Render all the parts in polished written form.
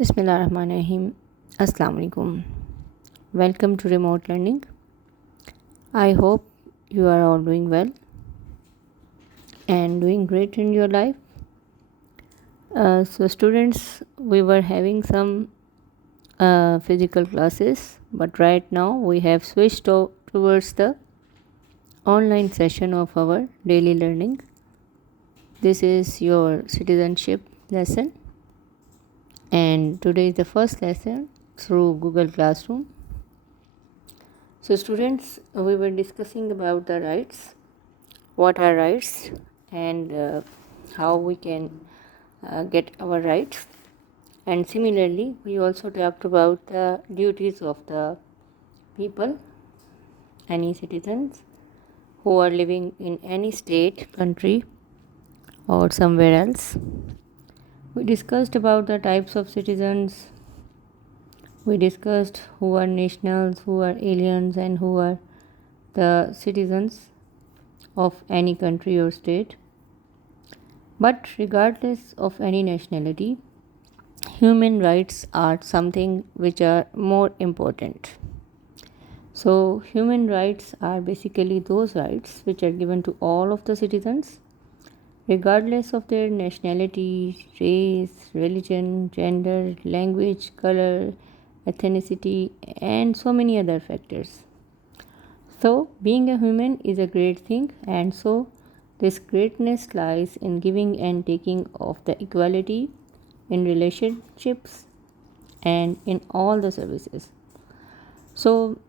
Bismillahirrahmanirrahim. Assalamu alaikum. Welcome to remote learning. I hope you are all doing well and doing great in your life. Students, we were having some physical classes, but right now we have switched towards the online session of our daily learning. This is your citizenship lesson, and today is the first lesson through Google Classroom. So, students, we were discussing about the rights, what are rights, and how we can get our rights. And similarly, we also talked about the duties of the people, any citizens who are living in any state, country, or somewhere else. We discussed about the types of citizens. We discussed who are nationals, who are aliens, and who are the citizens of any country or state. But regardless of any nationality, human rights are something which are more important. So, human rights are basically those rights which are given to all of the citizens, regardless of their nationality, race, religion, gender, language, color, ethnicity, and so many other factors. So, being a human is a great thing, and so this greatness lies in giving and taking of the equality in relationships and in all the services. So,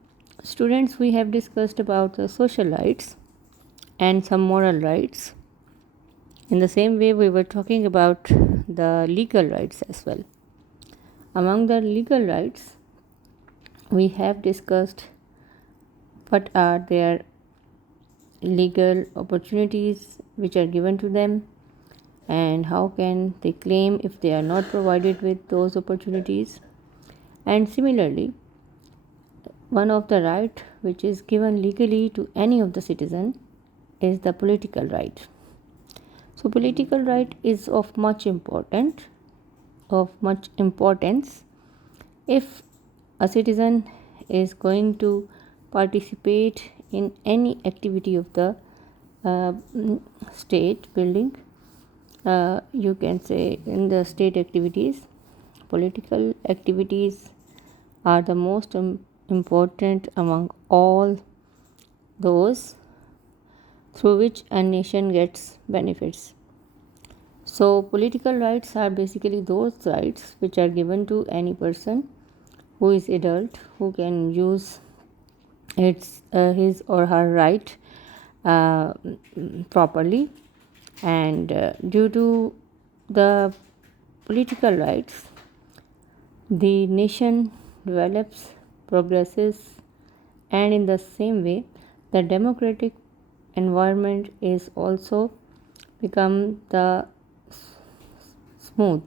students, we have discussed about the social rights and some moral rights. In the same way, we were talking about the legal rights as well. Among the legal rights, we have discussed what are their legal opportunities which are given to them and how can they claim if they are not provided with those opportunities. And similarly, one of the right which is given legally to any of the citizen is the political right. So political right is of much importance if a citizen is going to participate in any activity of the state building. You can say in the state activities, political activities are the most important among all those through which a nation gets benefits. So, political rights are basically those rights which are given to any person who is adult, who can use his or her right uh, properly, and due to the political rights, the nation develops, progresses, and in the same way, the democratic environment is also become the smooth.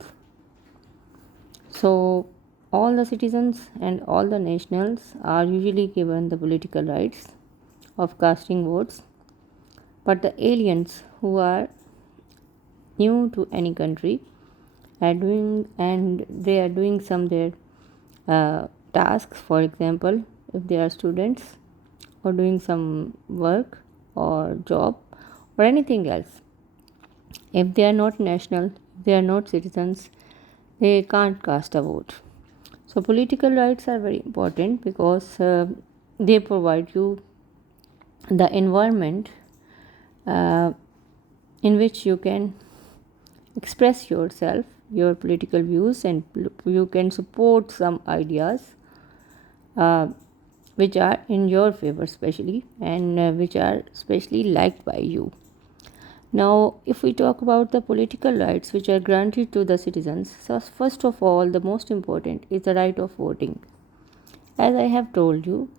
So, all the citizens and all the nationals are usually given the political rights of casting votes, but the aliens who are new to any country are doing and they are doing some their tasks. For example, if they are students or doing some work or job or anything else, if they are not national, if they are not citizens, they can't cast a vote. So political rights are very important because they provide you the environment uh, in which you can express yourself, your political views, and you can support some ideas uh, which are in your favor, especially, and which are especially liked by you. Now, if we talk about the political rights which are granted to the citizens, so first of all, the most important is the right of voting. As I have told you,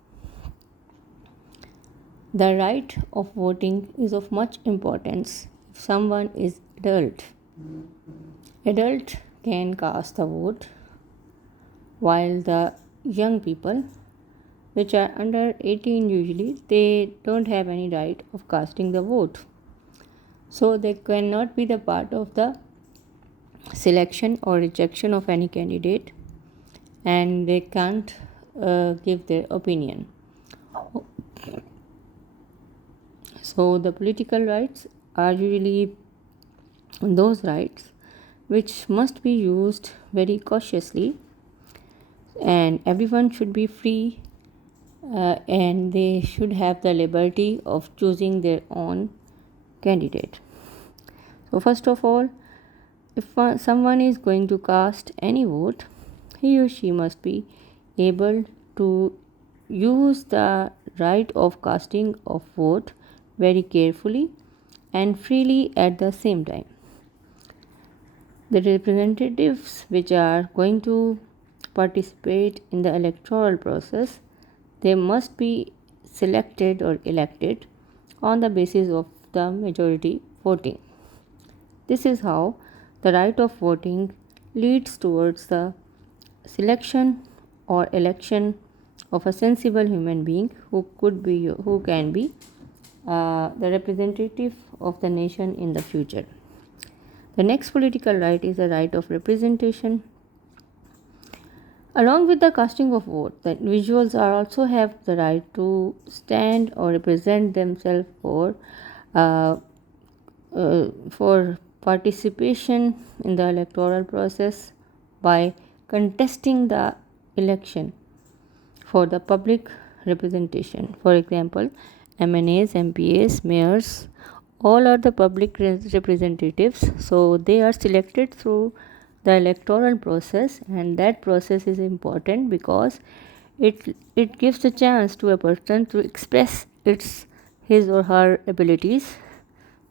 the right of voting is of much importance if someone is adult. Adult can cast a vote, while the young people, which are under 18 usually, they don't have any right of casting the vote. So they cannot be the part of the selection or rejection of any candidate, and they can't give their opinion. So the political rights are usually those rights which must be used very cautiously, and everyone should be free, and they should have the liberty of choosing their own candidate. So first of all, if someone is going to cast any vote, he or she must be able to use the right of casting of vote very carefully and freely at the same time. The representatives which are going to participate in the electoral process, they must be selected or elected on the basis of the majority voting. This is how the right of voting leads towards the selection or election of a sensible human being who can be the representative of the nation in the future. The next political right is the right of representation. Along with the casting of vote, the individuals are also have the right to stand or represent themselves for participation in the electoral process by contesting the election for the public representation. For example, MNAs, MPAs, mayors, all are the public representatives, so they are selected through the electoral process, and that process is important because it gives a chance to a person to express his or her abilities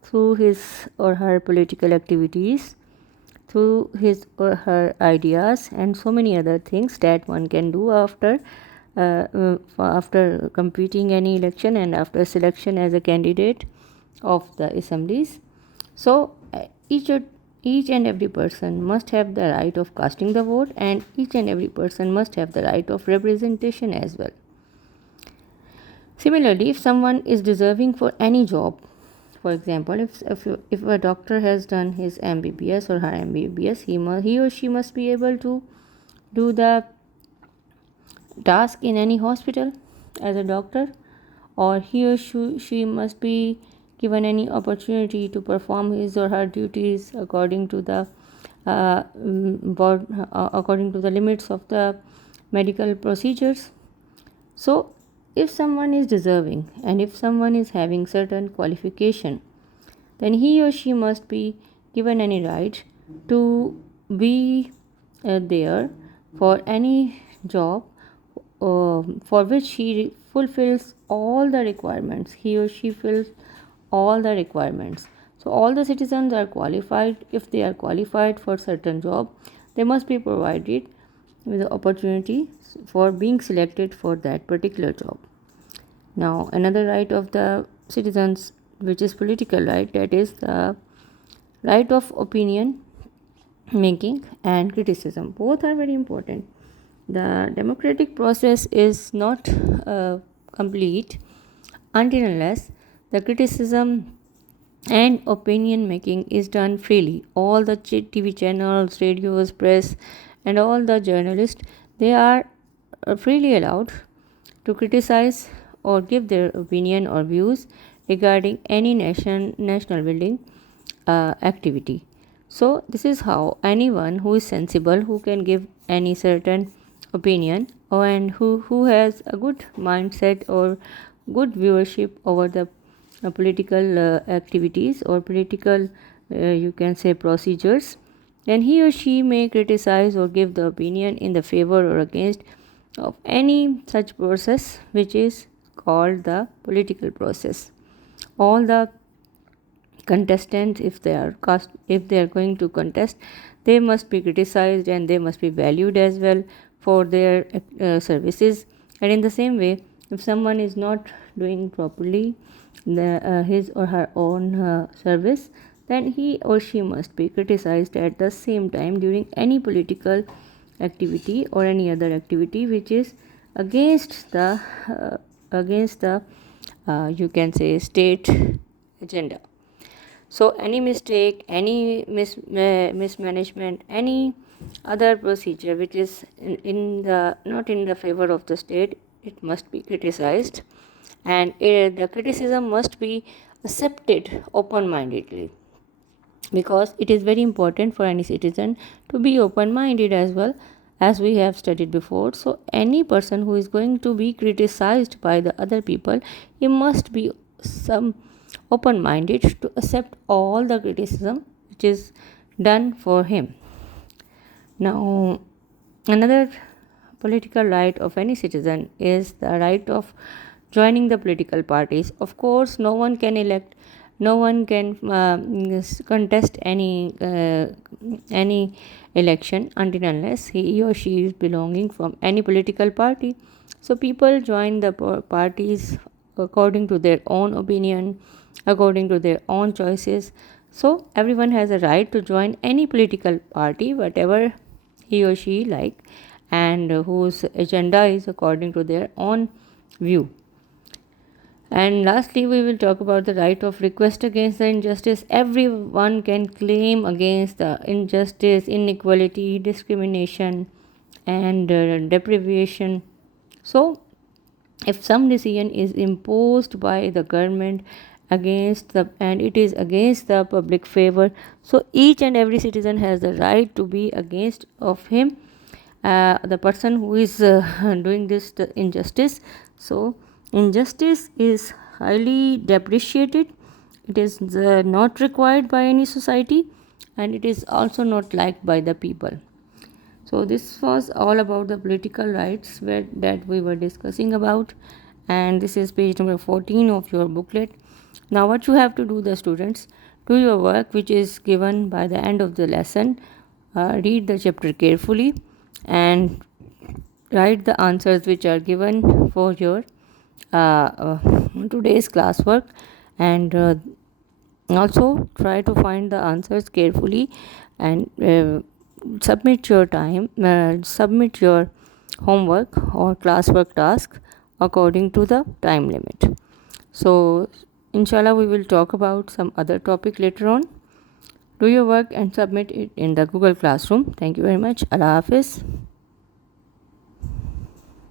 through his or her political activities, through his or her ideas, and so many other things that one can do after competing any election and after selection as a candidate of the assemblies. So each and every person must have the right of casting the vote, and each and every person must have the right of representation as well. Similarly, if someone is deserving for any job, for example, if a doctor has done his MBBS or her MBBS, he or she must be able to do the task in any hospital as a doctor, or he or she must be given any opportunity to perform his or her duties according to the according to the limits of the medical procedures. So if someone is deserving and if someone is having certain qualification, then he or she must be given any right to be there for any job for which he fulfills all the requirements, he or she fills all the requirements. So all the citizens are qualified. If they are qualified for certain job, they must be provided with the opportunity for being selected for that particular job. Now another right of the citizens, which is political right, that is the right of opinion making and criticism. Both are very important. The democratic process is not complete until unless the criticism and opinion making is done freely. All the TV channels, radios, press, and all the journalists, they are freely allowed to criticize or give their opinion or views regarding any national building activity. So this is how anyone who is sensible, who can give any certain opinion, and who has a good mindset or good viewership over the political activities or political you can say procedures, then he or she may criticize or give the opinion in the favor or against of any such process which is called the political process. All the contestants, if they are going to contest, they must be criticized and they must be valued as well for their services. And in the same way, if someone is not doing properly his or her own service, then he or she must be criticized at the same time during any political activity or any other activity which is against the you can say state agenda. So any mistake, any mismanagement, any other procedure which is in the not in the favor of the state, it must be criticized, and the criticism must be accepted open mindedly, because it is very important for any citizen to be open minded as well, as we have studied before. So any person who is going to be criticized by the other people, he must be some open minded to accept all the criticism which is done for him. Now, another political right of any citizen is the right of joining the political parties. Of course, no one can elect, no one can contest any election until unless he or she is belonging from any political party. So people join the parties according to their own opinion, according to their own choices. So everyone has a right to join any political party, whatever he or she like, and whose agenda is according to their own view. And lastly, we will talk about the right of request against the injustice. Everyone can claim against the injustice, inequality, discrimination, and deprivation. So if some decision is imposed by the government against the and it is against the public favor, so each and every citizen has the right to be against of him, the person who is doing this the injustice. So injustice is highly depreciated, it is not required by any society, and it is also not liked by the people. So this was all about the political rights that we were discussing about, and this is page number 14 of your booklet. Now what you have to do, the students, do your work which is given by the end of the lesson. Read the chapter carefully and write the answers which are given for your today's classwork, and also try to find the answers carefully, and submit your homework or classwork task according to the time limit. So inshallah we will talk about some other topic later on. Do your work and submit it in the Google Classroom. Thank you very much. Allah Hafiz.